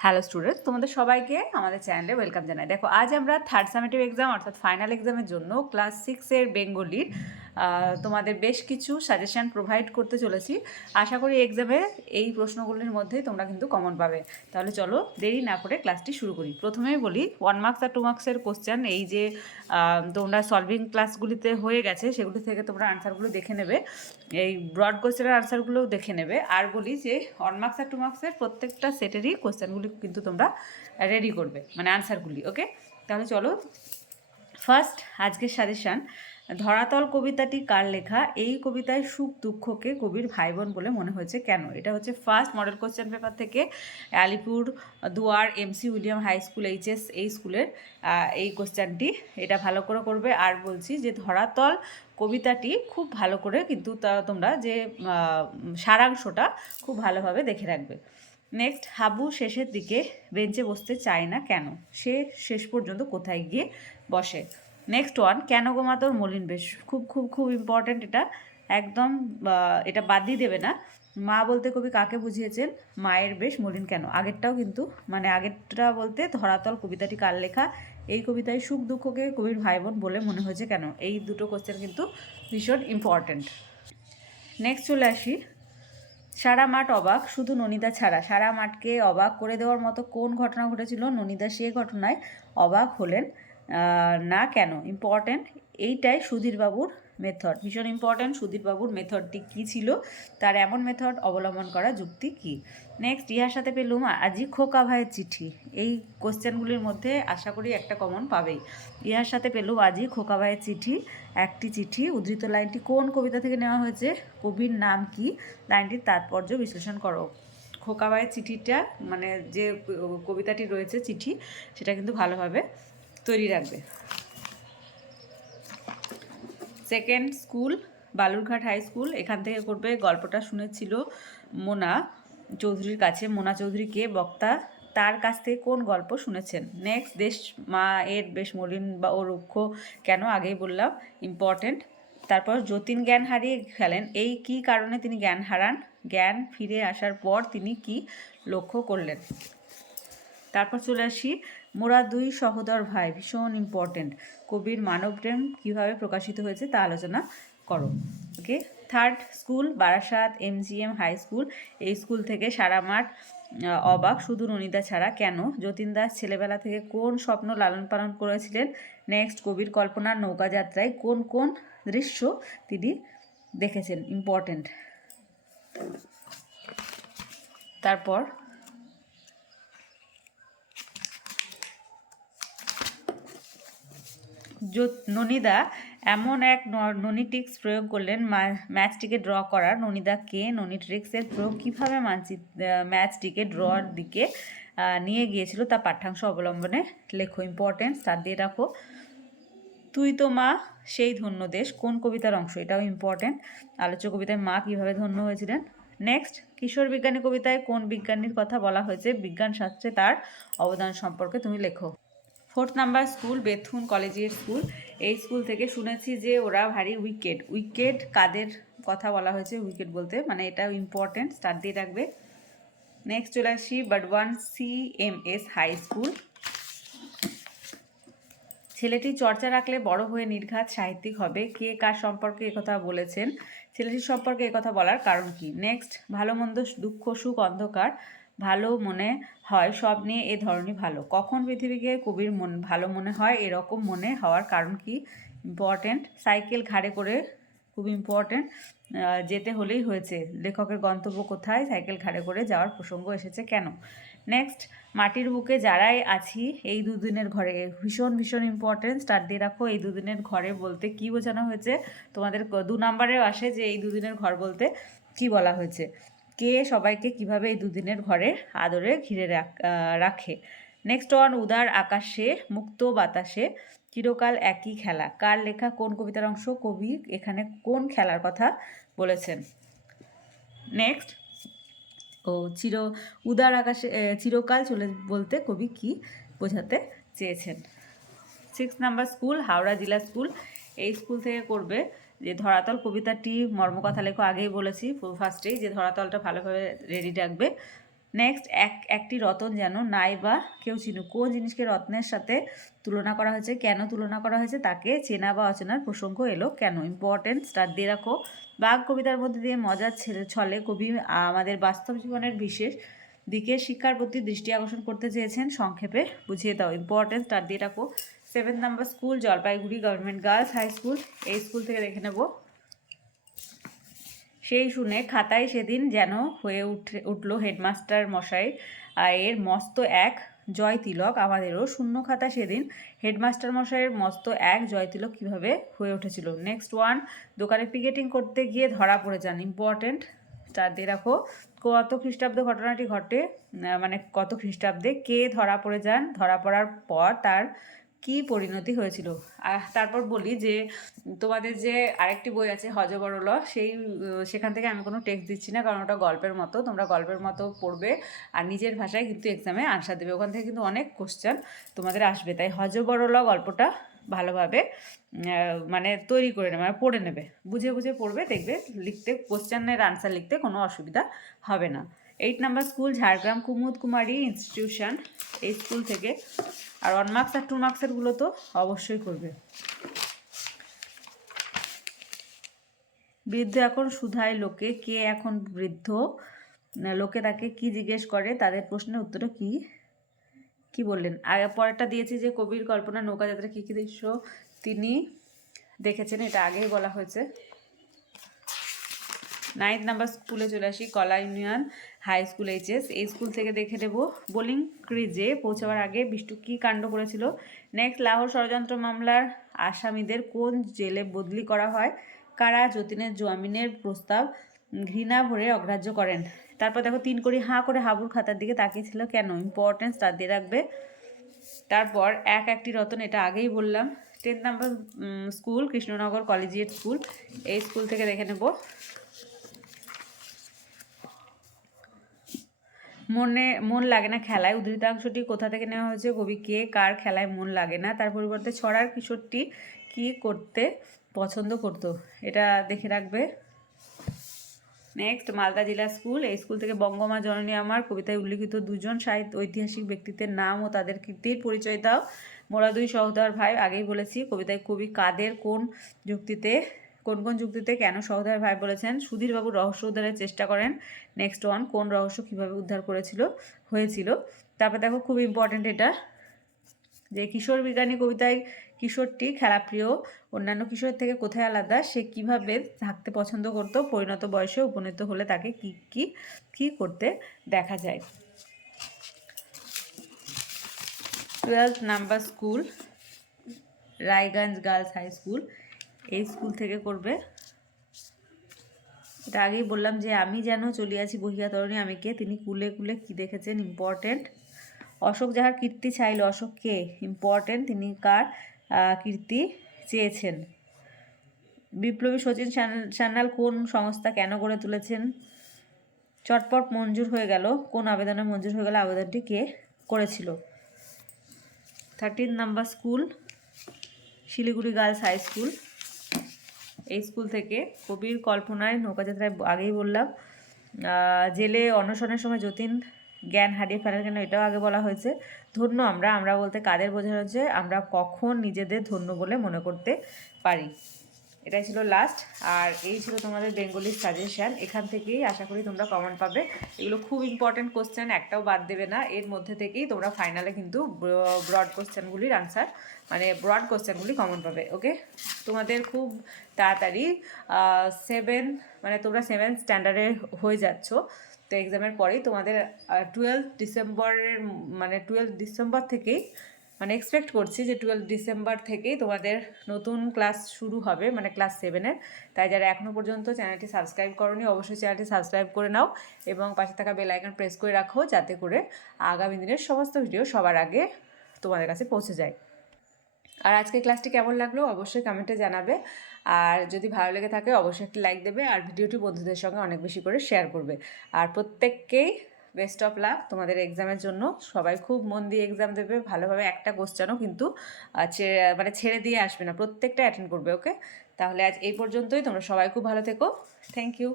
Hello students তোমাদের সবাইকে আমাদের চ্যানেলে ওয়েলকাম জানাই। দেখো, আজ আমরা থার্ড সামেটিভ এক্সাম অর্থাৎ ফাইনাল এক্সামের জন্য ক্লাস সিক্সের বেঙ্গলির তোমাদের বেশ কিছু সাজেশন প্রোভাইড করতে চলেছি। আশা করি এক্সামে এই প্রশ্নগুলির মধ্যেই তোমরা কিন্তু কমন পাবে। তাহলে চলো দেরি না করে ক্লাসটি শুরু করি। প্রথমেই বলি ওয়ান মার্কস আর টু মার্কসের কোশ্চেন এই যে তোমরা সলভিং ক্লাসগুলিতে হয়ে গেছে, সেগুলি থেকে তোমরা আনসারগুলো দেখে নেবে। এই ব্রড কোশ্চেনের আনসারগুলোও দেখে নেবে। আর বলি যে ওয়ান মার্কস আর টু মার্কসের প্রত্যেকটা সেটেরই কোশ্চেনগুলি কিন্তু তোমরা রেডি করবে মানে আনসারগুলি ওকে তাহলে চলো ফার্স্ট আজকের সাজেশান ধরাতল কবিতাটি কার লেখা? এই কবিতায় সুখ দুঃখকে কবির ভাই বোন বলে মনে হয়েছে কেন? এটা হচ্ছে ফার্স্ট মডেল কোশ্চেন পেপার থেকে Alipurduar MC William high school HS এই স্কুলের এই কোশ্চেনটি এটা ভালো করে করবে। আর বলছি যে ধরাতল কবিতাটি খুব ভালো করে কিন্তু তোমরা যে সারাংশটা খুব ভালোভাবে দেখে রাখবে। নেক্সট হাবু শেষের দিকে বেঞ্চে বসতে চায় না কেন? সে শেষ পর্যন্ত কোথায় গিয়ে বসে? নেক্সট ওয়ান কেন গোমা মলিন বেশ। খুব খুব খুব ইম্পর্ট্যান্ট এটা। একদম এটা বাদ দিয়ে দেবে না। মা বলতে কবি কাকে বুঝিয়েছেন? মায়ের বেশ মলিন কেন? আগেরটাও কিন্তু মানে আগেরটা বলতে ধরাতল কবিতাটি কার লেখা? এই কবিতায় সুখ দুঃখকে কবির ভাই বোন বলে মনে হয়েছে কেন? এই দুটো কোশ্চেন কিন্তু ভীষণ ইম্পর্ট্যান্ট নেক্সট চলে আসি। সারা মাঠ অবাক, শুধু ননিদা ছাড়া। সারা মাঠকে অবাক করে দেওয়ার মতো কোন ঘটনা ঘটেছিল? ননিদা সে ঘটনায় অবাক হলেন। না কেন? ইম্পর্ট্যান্ট এইটাই সুধীরবাবুর মেথড ভীষণ ইম্পর্ট্যান্ট সুধীরবাবুর মেথডটি কী ছিল? তার এমন মেথড অবলম্বন করা যুক্তি কী? নেক্সট ইহার সাথে পেলুম আজি খোকা ভাইয়ের চিঠি। এই কোশ্চেনগুলির মধ্যে আশা করি একটা কমন পাবেই। ইহার সাথে পেলুম আজি খোকা ভাইয়ের চিঠি। একটি চিঠি, উদ্ধৃত লাইনটি কোন কবিতা থেকে নেওয়া হয়েছে? কবির নাম কি? লাইনটির তাৎপর্য বিশ্লেষণ করো। খোকাবাইয়ের চিঠিটা মানে যে কবিতাটি রয়েছে চিঠি, সেটা কিন্তু ভালোভাবে তৈরি রাখবে। Second school Balurghat high school এখান থেকে করবে, গল্পটা শুনেছিল মোনা চৌধুরীর কাছে। মোনা চৌধুরী কে, বক্তা, তার কাছ থেকে কোন গল্প শুনেছেন? নেক্সট দেশ, মা এর বেশ মলিন বা ও রুক্ষ কেন? আগেই বললাম ইম্পর্টেন্ট তারপর যতীন জ্ঞান হারিয়ে ফেলেন। এই কি কারণে তিনি জ্ঞান হারান? জ্ঞান ফিরে আসার পর তিনি কি লক্ষ্য করলেন? তারপর চলে আসি মোরা দুই সহোদর ভাই, ভীষণ ইম্পর্টেন্ট কবির মানবপ্রেম কীভাবে প্রকাশিত হয়েছে তা আলোচনা করো। Okay third school Barasat MGM high school এই স্কুল থেকে সারা মাঠ অবাক, শুধু ননিদা ছাড়া। কেন? যতীন দাস ছেলেবেলা থেকে কোন স্বপ্ন লালন পালন করেছিলেন? নেক্সট কবির কল্পনার নৌকা যাত্রায় কোন কোন দৃশ্য তিনি দেখেছেন? ইম্পর্টেন্ট তারপর ননিদা এমন এক ননি ট্রিক্স প্রয়োগ করলেন ম্যাচটিকে ড্র করার। ননিদা কে? ননি ট্রিক্সের প্রয়োগ কীভাবে মানচিত্র ম্যাচটিকে ড্রর দিকে নিয়ে গিয়েছিল তা পাঠ্যাংশ অবলম্বনে লেখো। ইম্পর্টেন্ট স্টার দিয়ে রাখো। তুই তো মা, সেই ধন্য দেশ। কোন কবিতার অংশ? এটাও ইম্পর্টেন্ট। আলোচ্য কবিতায় মা কীভাবে ধন্য হয়েছিলেন? নেক্সট, কিশোর বিজ্ঞানী কবিতায় কোন বিজ্ঞানীর কথা বলা হয়েছে? বিজ্ঞান শাস্ত্রে তার অবদান সম্পর্কে তুমি লেখো। ফোর্থ নাম্বার স্কুল, বেথুন কলেজের স্কুল। এই স্কুল থেকে শুনেছি যে ওরা ভারী উইকেট। উইকেট কাদের কথা বলা হয়েছে? উইকেট বলতে? মানে এটা ইম্পর্টেন্ট স্টার দিয়ে রাখবে। নেক্সট চলে আসি Burdwan C M S high school ছেলেটি চর্চা রাখলে বড় হয়ে নির্ঘাত সাহিত্যিক হবে। কে কার সম্পর্কে একথা বলেছেন? ছেলেটির সম্পর্কে একথা বলার কারণ কি? নেক্সট ভালো মন্দ, দুঃখ, সুখ, অন্ধকার। ভালো মনে হয়, সব নিয়ে এ ধরনই ভালো। কখন পৃথিবীকে কবির মন, ভালো মনে হয় এরকম মনে হওয়ার কারণ কি? ইম্পর্টেন্ট সাইকেল ঘাড়ে করে খুব ইম্পর্টেন্ট যেতে হলেই হয়েছে। লেখকের গন্তব্য কোথায়? সাইকেল ঘাড়ে করে যাওয়ার প্রসঙ্গ এসেছে কেন? নেক্সট মাটির বুকে যারাই আছি, এই দুদিনের ঘরে ভীষণ ভীষণ ইম্পর্টেন্ট স্টার্ট দিয়ে রাখো, এই দুদিনের ঘরে বলতে কি বোঝানো হয়েছে? তোমাদের দু নম্বরেও আসে যে এই দুদিনের ঘর বলতে কি বলা হয়েছে? কে সবাইকে কীভাবে এই দুদিনের ঘরে আদরে ঘিরে রাখ- নেক্সট ওয়ান উদার আকাশে, মুক্ত বাতাসে, চিরকাল একই খেলা। কার লেখা কোন কবিতার অংশ? কবি এখানে কোন খেলার কথা বলেছেন? নেক্সট ও চির, উদার আকাশে চিরকাল চলে বলতে কবি কি বোঝাতে চেয়েছেন? সিক্স নাম্বার স্কুল হাওড়া জেলা স্কুল এই স্কুল থেকে করবে যে ধরাতল কবিতাটি মর্মকথা লেখো আগেই বলেছি ফার্স্টেই যে ধরাতলটা ভালোভাবে রেডি রাখবে। নেক্সট এক, একটি রতন যেন নাই বা কেউ চিনু কোন জিনিসকে রত্নের সাথে তুলনা করা হয়েছে, কেন তুলনা করা হয়েছে, তাকে চেনা বা অচেনার প্রসঙ্গ এলো কেন? ইম্পর্টেন্ট স্টার দিয়ে রাখো। বাঘ কবিতার মধ্যে দিয়ে মজার ছেলে কবি আমাদের বাস্তব জীবনের বিশেষ দিকে শিক্ষার প্রতি দৃষ্টি আকর্ষণ করতে চেয়েছেন, সংক্ষেপে বুঝিয়ে দাও। ইম্পর্টেন্ট স্টার দিয়ে রাখো। Seven number school Jalpaiguri government girls high school এই স্কুল থেকে দেখে নেব। সেই শুনে খাতায় সেদিন যেন হয়ে উঠে, উঠল হেডমাস্টার মশাই এর মস্ত এক জয় তিলক আমাদেরও। শূন্য খাতা সেদিন হেডমাস্টার মশাইয়ের মস্ত এক জয় তিলক কীভাবে হয়ে উঠেছিল। নেক্সট ওয়ান দোকানে পিকেটিং করতে গিয়ে ধরা পড়ে যান ইম্পর্টেন্ট স্টার দিয়ে রাখো। কত খ্রিস্টাব্দ ঘটনাটি ঘটে মানে কত খ্রিস্টাব্দে কে ধরা পড়ে যান? ধরা পড়ার পর তার কি পরিণতি হয়েছিল? তারপর বলি যে, তোমাদের যে আরেকটি বই আছে হজবরল সেই সেখান থেকে আমি কোনো টেক্সট দিচ্ছি না, কারণ ওটা গল্পের মতো। তোমরা গল্পের মতো পড়বে, আর নিজের ভাষায় কিন্তু এক্সামে আনসার দেবে। ওখান থেকে কিন্তু অনেক কোশ্চেন তোমাদের আসবে। তাই হজবরল গল্পটা ভালোভাবে মানে তৈরি করে নেবে মানে পড়ে নেবে। বুঝে বুঝে পড়বে, দেখবে, লিখতে কোশ্চেনের আনসার লিখতে কোনো অসুবিধা হবে না। Eight number school Jhargram Kumud Kumari institution এই স্কুল থেকে। আর ওয়ান মার্কস আর টু মার্কসেরগুলো তো অবশ্যই করবে। বৃদ্ধ এখন সুধায় লোকে, কে এখন বৃদ্ধ? লোকে তাকে কি জিজ্ঞেস করে? তাদের প্রশ্নের উত্তরটা কি? কি বললেন? আগে পরেরটা দিয়েছি যে কবির কল্পনা নৌকাযাত্রা কী কী দৃশ্য তিনি দেখেছেন, এটা আগেই বলা হয়েছে। নাইন্থ নাম্বার স্কুলে চলে আসি, Kala union high school HS এই স্কুল থেকে দেখে নেব বোলিং ক্রিজে পৌঁছাবার আগে বিষ্টু কী কাণ্ড করেছিল। নেক্সট লাহোর ষড়যন্ত্র মামলার আসামিদের কোন জেলে বদলি করা হয়? কারা? যতীনের জামিনের প্রস্তাব ঘৃণা ভরে অগ্রাহ্য করেন। তারপর দেখো, তিন কোটি হাঁ করে হাবুর খাতার দিকে তাকিয়েছিল কেন? ইম্পর্টেন্স তার দিয়ে রাখবে। তারপর এক একটি রতন, এটা আগেই বললাম। Tenth number school Krishnanagar collegiate school এই স্কুল থেকে দেখে নেব। মনে, মন লাগে না খেলায়। উদ্ধৃতাংশটি কোথা থেকে নেওয়া হয়েছে কবি কে, কার খেলায় মন লাগে না? তার পরিবর্তে ছড়ার কিশোরটি কি করতে পছন্দ করতো? এটা দেখে রাখবে। নেক্সট মালদা জেলা স্কুল। এই স্কুল থেকে বঙ্গমা জননী আমার। কবিতায় উল্লিখিত দুজন সাহিত্য ঐতিহাসিক ব্যক্তিত্বের নাম ও তাদের কীর্তির পরিচয় দাও। মোরা দুই সহোদর ভাই, আগেই বলেছি, কবিতায় কবি কাদের কোন যুক্তিতে কোন কোন যুক্তিতে কেন সহোদর ভাই বলেছেন? সুধীরবাবু রহস্য উদ্ধারের চেষ্টা করেন। নেক্সট ওয়ান কোন রহস্য কীভাবে উদ্ধার করেছিল, হয়েছিল? তারপর দেখো খুব ইম্পর্ট্যান্ট এটা, যে কিশোর বিজ্ঞানী কবিতায় কিশোরটি খেলাপ্রিয়, অন্যান্য কিশোরের থেকে কোথায় আলাদা, সে কীভাবে থাকতে পছন্দ করতো, পরিণত বয়সে উপনীত হলে তাকে কি কি কি করতে দেখা যায়? Twelve number school Raiganj girls high school এই স্কুল থেকে করবে। এটা আগেই বললাম যে আমি যেন চলিয়াছি বহিয়া তরণী, আমি কে? তিনি কুলে কুলে কি দেখেছেন? ইম্পর্টেন্ট অশোক যাহার কীর্তি চাইল, অশোক কে? ইম্পর্টেন্ট তিনি কার কীর্তি চেয়েছেন? বিপ্লবী সচিন সান- সান্যাল কোন সংস্থা কেন গড়ে তুলেছেন? চটপট মঞ্জুর হয়ে গেল। কোন আবেদনে মঞ্জুর হয়ে গেল? আবেদনটি কে করেছিল? Thirteen number school Siliguri girls high school এই স্কুল থেকে কবির কল্পনায়, নৌকাযাত্রায় আগেই বললাম জেলে অনশনের সময় যতীন জ্ঞান হারিয়ে ফেলার কেন এটাও আগে বলা হয়েছে। ধন্য আমরা আমরা বলতে কাদের বোঝানো হচ্ছে, আমরা কখন নিজেদের ধন্য বলে মনে করতে পারি। এটাই ছিল লাস্ট আর এই ছিল তোমাদের বেঙ্গলি সাজেশন এখান থেকেই আশা করি তোমরা কমেন্ট পাবে। এগুলো খুব ইম্পর্টেন্ট কোশ্চেন একটাও বাদ দেবে না। এর মধ্যে থেকেই তোমরা ফাইনালে কিন্তু ব্রড কোশ্চেনগুলির আনসার মানে ব্রড কোশ্চেনগুলি কমন পাবে ওকে তোমাদের খুব তাড়াতাড়ি সেভেন মানে তোমরা সেভেন স্ট্যান্ডার্ডে হয়ে যাচ্ছ। তো এক্সামের পরেই তোমাদের টুয়েলভ ডিসেম্বরের মানে টুয়েলভ ডিসেম্বর থেকেই মানে এক্সপেক্ট করছি যে টুয়েলভ ডিসেম্বর থেকেই তোমাদের নতুন ক্লাস শুরু হবে মানে ক্লাস সেভেনের তাই যারা এখনও পর্যন্ত চ্যানেলটি সাবস্ক্রাইব করনি, অবশ্যই চ্যানেলটি সাবস্ক্রাইব করে নাও এবং পাশে থাকা বেল আইকন প্রেস করে রাখো, যাতে করে আগামী দিনের সমস্ত ভিডিও সবার আগে তোমাদের কাছে পৌঁছে যায়। আর আজকে ক্লাসটি কেমন লাগল অবশ্যই কমেন্টে জানাবে। আর যদি ভালো লেগে থাকে, অবশ্যই একটি লাইক দেবে, আর ভিডিওটি বন্ধুদের সঙ্গে অনেক বেশি করে শেয়ার করবে। আর প্রত্যেককেই বেস্ট অফ লাক তোমাদের এক্সামের জন্য। সবাই খুব মন দিয়ে এক্সাম দেবে, ভালোভাবে একটা কোশ্চেনও কিন্তু মানে ছেড়ে দিয়ে আসবে না, প্রত্যেকটা অ্যাটেন্ড করবে ওকে তাহলে আজ এই পর্যন্তই, তোমরা সবাই খুব ভালো থেকো। Thank you